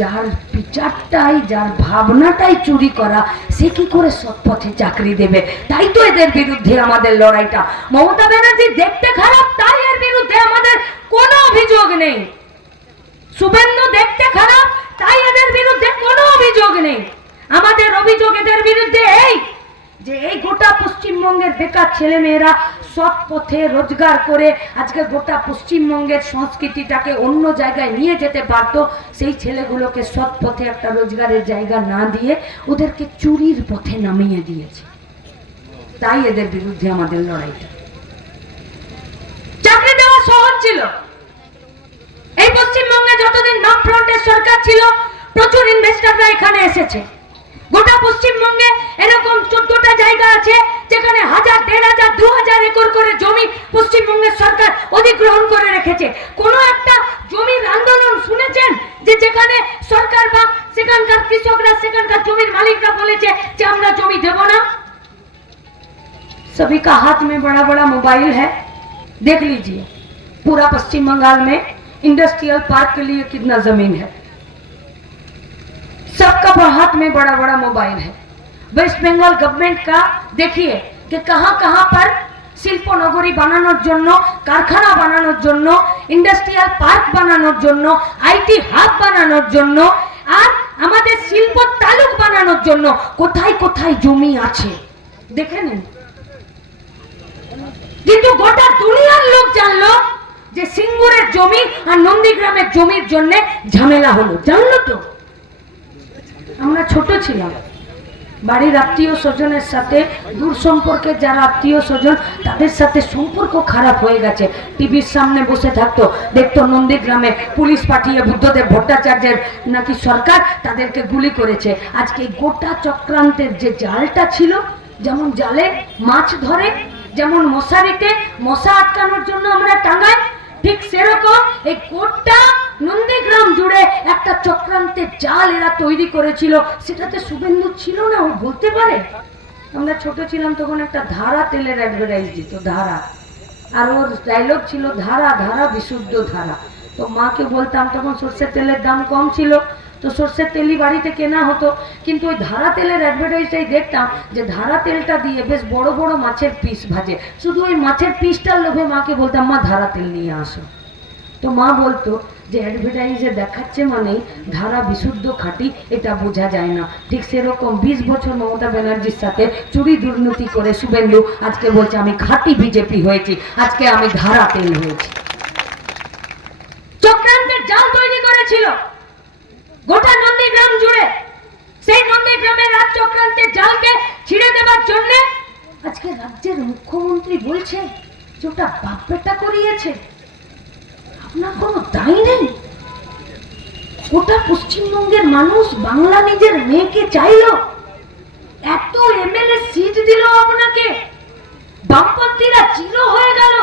যার বিচারটাই, যার ভাবনাটাই চুরি করা, সে কি করে সৎপথে চাকরি দেবে? তাই তো এদের বিরুদ্ধে আমাদের লড়াইটা। মমতা ব্যানার্জি দেখতে খারাপ, তাই এর বিরুদ্ধে আমাদের কোনো অভিযোগ নেই। শুভেন্দু দেখতে খারাপ, তাই এদের বিরুদ্ধে কোনো অভিযোগ নেই। আমাদের অভিযোগ এদের বিরুদ্ধে এই যে এই গোটা পশ্চিমবঙ্গের বেকার ছেলেমেয়েরা সৎ পথে রোজগার করে আজকে গোটা পশ্চিমবঙ্গের সংস্কৃতিটাকে অন্য জায়গায় নিয়ে যেতে পারতো সেই ছেলেগুলোকে সৎ পথে একটা রোজগারের জায়গা না দিয়ে ওদেরকে চুরির পথে নামিয়ে দিয়েছে। তাই এদের বিরুদ্ধে আমাদের লড়াইটা। চাকরি দেওয়া সহজ ছিল। এই পশ্চিমবঙ্গে যতদিন বাম ফ্রন্টের সরকার ছিল, প্রচুর ইনভেস্টাররা এখানে এসেছে। গোটা পশ্চিমবঙ্গে এরকম চোদ্দটা জায়গা আছে যেখানে হাজার দেড় হাজার দু হাজার একর করে জমি পশ্চিমবঙ্গের সরকার অধিগ্রহণ করে রেখেছে কোনো একটা জমির আন্দোলন শুনেছেন যে যেখানে সরকার বা সেখানকার কৃষকরা সেখানকার জমির মালিকরা বলেছে যে আমরা জমি দেব না सभी का हाथ में बड़ा बड़ा मोबाइल है देख लीजिए पूरा पश्चिम बंगाल में इंडस्ट्रियल पार्क के लिए कितना जमीन है सबका ब- हाथ में बड़ा बड़ा मोबाइल है वेस्ट बंगाल गवर्नमेंट का देखिए कि कहां कहां पर শিল্প নগরী বানানোর জন্য কারখানা বানানোর জন্য ইন্ডাস্ট্রিয়াল পার্ক বানানোর জন্য আইটি হাব বানানোর জন্য আর আমাদের শিল্প তালুক বানানোর জন্য কোথায় কোথায় জমি আছে দেখে নিন কিন্তু গোটা দুনিয়ার লোক জানলো যে সিঙ্গুরের জমি আর নন্দীগ্রামের জমির জন্য ঝামেলা হলো জানলো তো আমরা ছোট ছিলাম। বাড়ির আত্মীয় স্বজনের সাথে, দূর সম্পর্কে যারা আত্মীয় স্বজন, তাদের সাথে সম্পর্ক খারাপ হয়ে গেছে। টিভির সামনে বসে থাকতো, দেখতো নন্দীগ্রামে পুলিশ পাঠিয়ে বুদ্ধদেব ভট্টাচার্যের নাকি সরকার তাদেরকে গুলি করেছে। আজকে গোটা চক্রান্তের যে জালটা ছিল, যেমন জালে মাছ ধরে, যেমন মশারিতে মশা আটকানোর জন্য আমরা টাঙাই, ঠিক সেরকম এই কোটটা নন্দীগ্রাম জুড়ে একটা চক্রান্তের জাল এরা তৈরি করেছিল। সেটাতে শুভেন্দু ছিল না, ও বলতে পারে? আমরা ছোট ছিলাম, তখন একটা ধারা তেলের অ্যাডভার্টাইজ দিত, ধারা। আর ওর ডায়লগ ছিল, ধারা ধারা, বিশুদ্ধ ধারা। তো মাকে বলতাম, তখন সর্ষের তেলের দাম কম ছিল, তো সর্ষের তেলই বাড়িতে কেনা হতো। কিন্তু ওই ধারা তেলের অ্যাডভার্টাইজটাই দেখতাম যে ধারা তেলটা দিয়ে বেশ বড় বড় মাছের পিস ভাজে। শুধু ওই মাছের পিসটার লোভে মাকে বলতাম, মা, ধারা তেল নিয়ে আসো। তো মা বলতো যে অ্যাডভার্টাইজে দেখাচ্ছে মানেই ধারা বিশুদ্ধ খাঁটি, এটা বোঝা যায় না। ঠিক সেরকম বিশ বছর মমতা ব্যানার্জির সাথে চুরি দুর্নীতি করে শুভেন্দু আজকে বলছে, আমি খাঁটি বিজেপি হয়েছি। আজকে আমি ধারা তেল হয়েছি। চক্রান্তের জাল তৈরি করেছিল। গোটা নন্দীগ্রাম জুড়ে। সেই নন্দীগ্রামের রাজ চক্রান্তের জালকে ছিঁড়ে দেওয়ার জন্য আজকে রাজ্যের মুখ্যমন্ত্রী বলছে যে ওটা বাপ বেটা করিয়েছে। আপনার কোনো দায় নেই। গোটা পশ্চিমবঙ্গের মানুষ বাংলা নিজের মেয়েকে চাইলো। এত এমএলএ সিট দিল আপনাকে। বামপন্থীরা চির হয়ে গেল।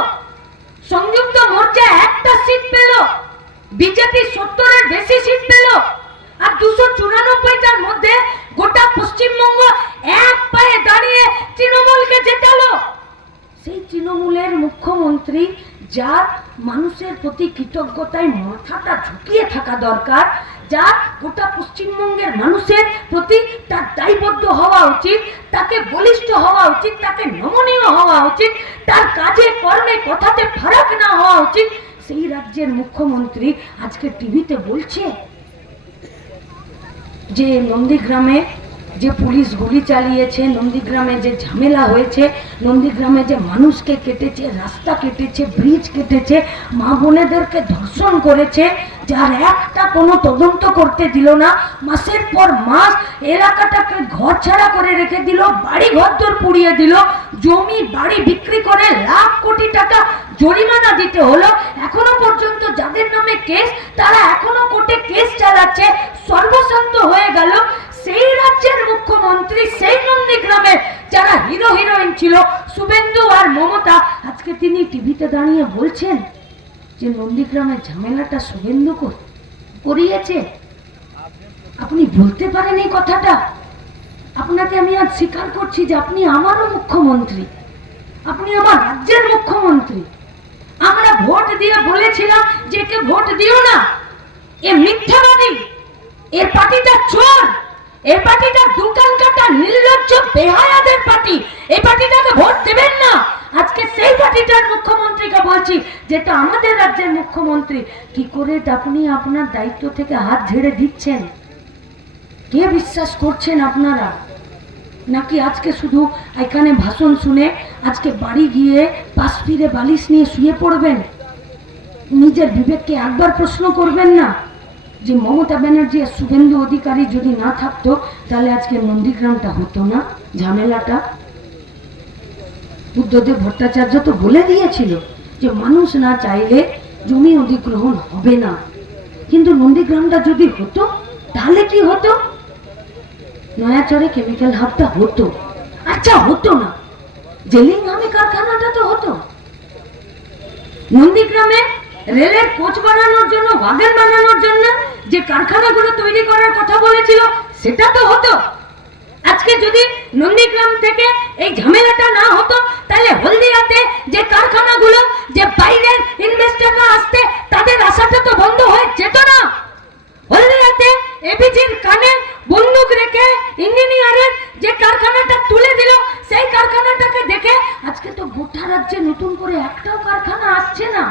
সংযুক্ত মোর্চা একটা সিট পেল। বিজেপি সত্তরের বেশি সিট পেল। আর দুশো চুরানব্বইটার মধ্যে গোটা পশ্চিমবঙ্গ এক পায়ে দাঁড়িয়ে তৃণমূলকে জেতালো। সেই তৃণমূলের মুখ্যমন্ত্রী যার মানুষের প্রতি কৃতজ্ঞতায় মাথাটা ঝুঁকিয়ে থাকা দরকার, যার গোটা পশ্চিমবঙ্গের মানুষের প্রতি তার দায়বদ্ধ হওয়া উচিত, তাকে বলিষ্ঠ হওয়া উচিত, তাকে নমনীয় হওয়া উচিত, তার কাজে, কর্মে, কথাতে ফারাক না হওয়া উচিত, সেই রাজ্যের মুখ্যমন্ত্রী আজকে টিভিতে বলছে যে নন্দীগ্রামে যে পুলিশ গুলি চালিয়েছে, নন্দীগ্রামে যে ঝামেলা হয়েছে, নন্দীগ্রামে যে মানুষকে কেটেছে, রাস্তা কেটেছে ব্রিজ কেটেছে, মা বোনেদেরকে ধর্ষণ করেছে, যার একটা কোনো তদন্ত করতে দিল না, মাসের পর মাস এলাকাটাকে ঘর ছাড়া করে রেখে দিল বাড়ি ঘরদোর পুড়িয়ে দিল, জমি, বাড়ি বিক্রি করে লাখ কোটি টাকা জরিমানা দিতে হলো। এখনও পর্যন্ত যাদের নামে কেস তারা এখনও কোর্টে কেস চালাচ্ছে। সর্বশান্ত হয়ে গেল। মুখ্যমন্ত্রী সেই নন্দীগ্রামের যারা হিরো হিরোইন ছিল, শুভেন্দু আর মমতা, আজকে তিনি টিভিতে দাঁড়িয়ে বলছেন যে নন্দীগ্রামের ঝামেলাটা শুভেন্দু করিয়েছে। আপনি বলতে পারেন এই কথাটা? আপনাকে আমি আজ স্বীকার করছি যে আপনি আমারও মুখ্যমন্ত্রী। আপনি আমার রাজ্যের মুখ্যমন্ত্রী। আমরা ভোট দিয়ে বলেছিলাম যে কে ভোট দিও না। এ মিথ্যাবাদী। এর পার্টিটা চোর। এই পার্টিটা দোকান কাটা নির্লজ্জ বেহায়াদের পার্টি। এই পার্টিটাকে ভোট দেবেন না। আজকে সেই পার্টিটার মুখ্যমন্ত্রীকে বলছি, যেটা আমাদের রাজ্যের মুখ্যমন্ত্রী। কি করে আপনি আপনার দায়িত্ব থেকে হাত ঝেড়ে দিচ্ছেন? কে বিশ্বাস করছেন আপনারা? নাকি আজকে শুধু এখানে ভাষণ শুনে আজকে বাড়ি গিয়ে পাশ ফিরে বালিশ নিয়ে শুয়ে পড়বেন? নিজের বিবেককে একবার প্রশ্ন করবেন না? যে মমতা ব্যানার্জি আর শুভেন্দু অধিকারী যদি না থাকতো, তাহলে আজকে নন্দীগ্রামটা হতো না, ঝামেলাটা। বুদ্ধদেব ভট্টাচার্য তো বলে দিয়েছিল যে মানুষ না চাইলে জমি অধিগ্রহণ হবে না। কিন্তু নন্দীগ্রামটা যদি হতো, তাহলে কি হতো? নয়াচরে কেমিক্যাল হাবটা হতো। আচ্ছা হতো না। জেলিংহামে কারখানাটা তো হতো। নন্দীগ্রামে রেলের কোচ বানানোর জন্য ওয়াগন বানানোর জন্য যে কারখানাগুলো তৈরি করার কথা বলেছিল, সেটা তো হতো। আজকে যদি নন্দীগ্রাম থেকে এই ঝামেলাটা না হতো, তাহলে হলদিয়াতে যে কারখানাগুলো, যে বাইরের ইনভেস্টররা আসতে, তাদের আশাটা তো বন্ধ হয়ে যেত না। হলদিয়াতে এবিজির কানে বন্দুক রেখে ইঞ্জিনিয়ারের যে কারখানাটা তুলে দিল, সেই কারখানাটাকে দেখে আজকে তো গোটা রাজ্যে নতুন করে একটাও কারখানা আসছে না।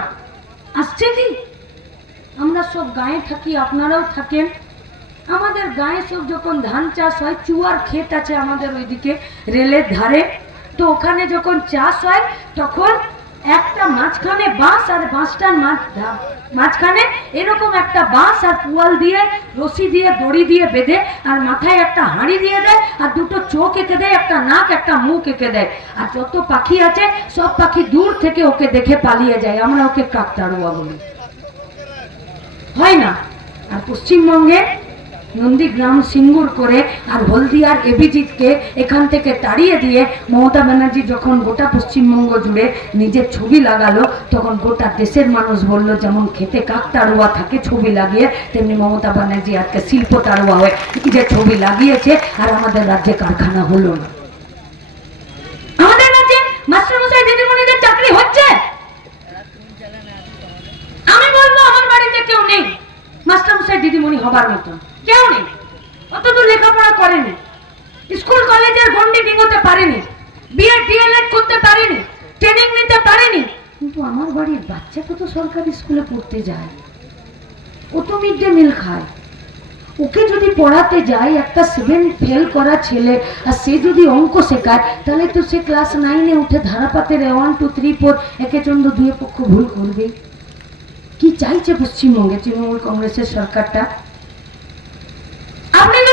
আসছে কি? আমরা সব গায়ে থাকি, আপনারাও থাকেন। আমাদের গায়ে সব যখন ধান চাষ হয়, চুয়ার ক্ষেত আছে আমাদের ওইদিকে, রেলের ধারে। তো ওখানে যখন চাষ হয়, তখন একটা মাঝখানে বাঁশ আর বাঁশটার মাঝ মাঝখানে এরকম একটা বাঁশ আর পুয়াল দিয়ে, রশি দিয়ে, দড়ি দিয়ে বেঁধে আর মাথায় একটা হাঁড়ি দিয়ে দেয় আর দুটো চোখ এঁকে দেয়, একটা নাক, একটা মুখ এঁকে দেয়। আর যত পাখি আছে, সব পাখি দূর থেকে ওকে দেখে পালিয়ে যায়। আমরা ওকে কাকতাড়ুয়া বলি। হয় না? আর পশ্চিমবঙ্গে নন্দীগ্রাম সিঙ্গুর করে আর হলদিয়ার এভিজিৎকে এখান থেকে তাড়িয়ে দিয়ে মমতা ব্যানার্জি যখন গোটা পশ্চিমবঙ্গ জুড়ে নিজের ছবি লাগালো, তখন গোটা দেশের মানুষ বলল, যেমন খেতে কাক তাড়ুয়া থাকে ছবি লাগিয়ে, তেমনি মমতা ব্যানার্জি আজকে শিল্প তাড়ুয়া হয়ে নিজের ছবি লাগিয়েছে আর আমাদের রাজ্যে কারখানা হলো না আমাদের রাজ্যে মাস্টারমশাই দিদিমণিদের চাকরি হচ্ছে আমি বলব আমার বাড়িতে কেউ নেই মাস্টারমশাই হবার মতন কেউ নেই। অতদূর লেখাপড়া করেনি। স্কুল, কলেজের গন্ডি ডিঙোতে পারেনি। বিএড ডিএলএড করতে পারেনি। ট্রেনিং নিতে পারেনি। কিন্তু আমার বাড়ির বাচ্চা কত সরকারি স্কুলে পড়তে যায়। ও তো মিড ডে মিল খায়। ওকে যদি পড়াতে যায়, একটা সেভেন ফেল করা ছেলে, আর সে যদি অঙ্ক শেখায়, তাহলে তো সে ক্লাস নাইনে উঠে ধারাপাতের ওয়ান টু থ্রি ফোর একে চন্দ্র দুয়ে পক্ষ ভুল করবে। কি চাইছে পশ্চিমবঙ্গে, তৃণমূল কংগ্রেসের সরকারটা? Abre no